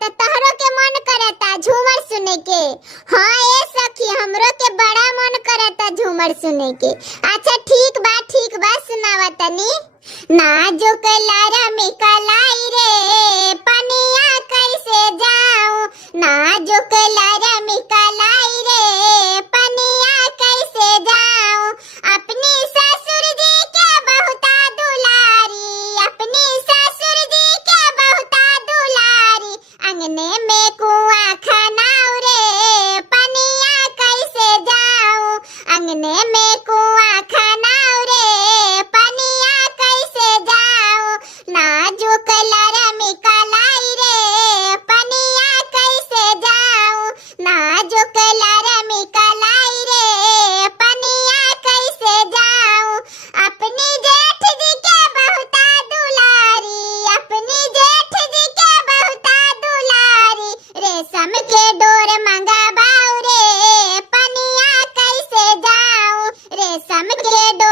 तो तहरो के मन करता झूमर सुने के। हाँ ए सखी हमरो के बड़ा मन करता झूमर सुने के। अच्छा ठीक बा सुनावा तनी। नाजुक लारा में कलाई रे पनिया कैसे जाऊं, नाजुक लारा में कलाई रे पनिया कैसे जाऊं। अपनी ससुर जी के बहुता दुलारी, अपनी ससुर जी के बहुता दुलारी, अंगने में कुआं खनाऊ रे पनिया कैसे जाऊं, अंगने में कुआं खनाऊ रे पनिया कैसे जाऊं। नाजुक लारा में कलाई रे पनिया कैसे जाऊं, नाजुक लारा में कलाई रे पनिया कैसे जाऊं। अपनी जेठ जी के बहुता दुलारी, अपनी जेठ जी के बहुता दुलारी, रेशम के डोर मंगाबाऊ रे पनिया कैसे जाऊं, रेशम के डोर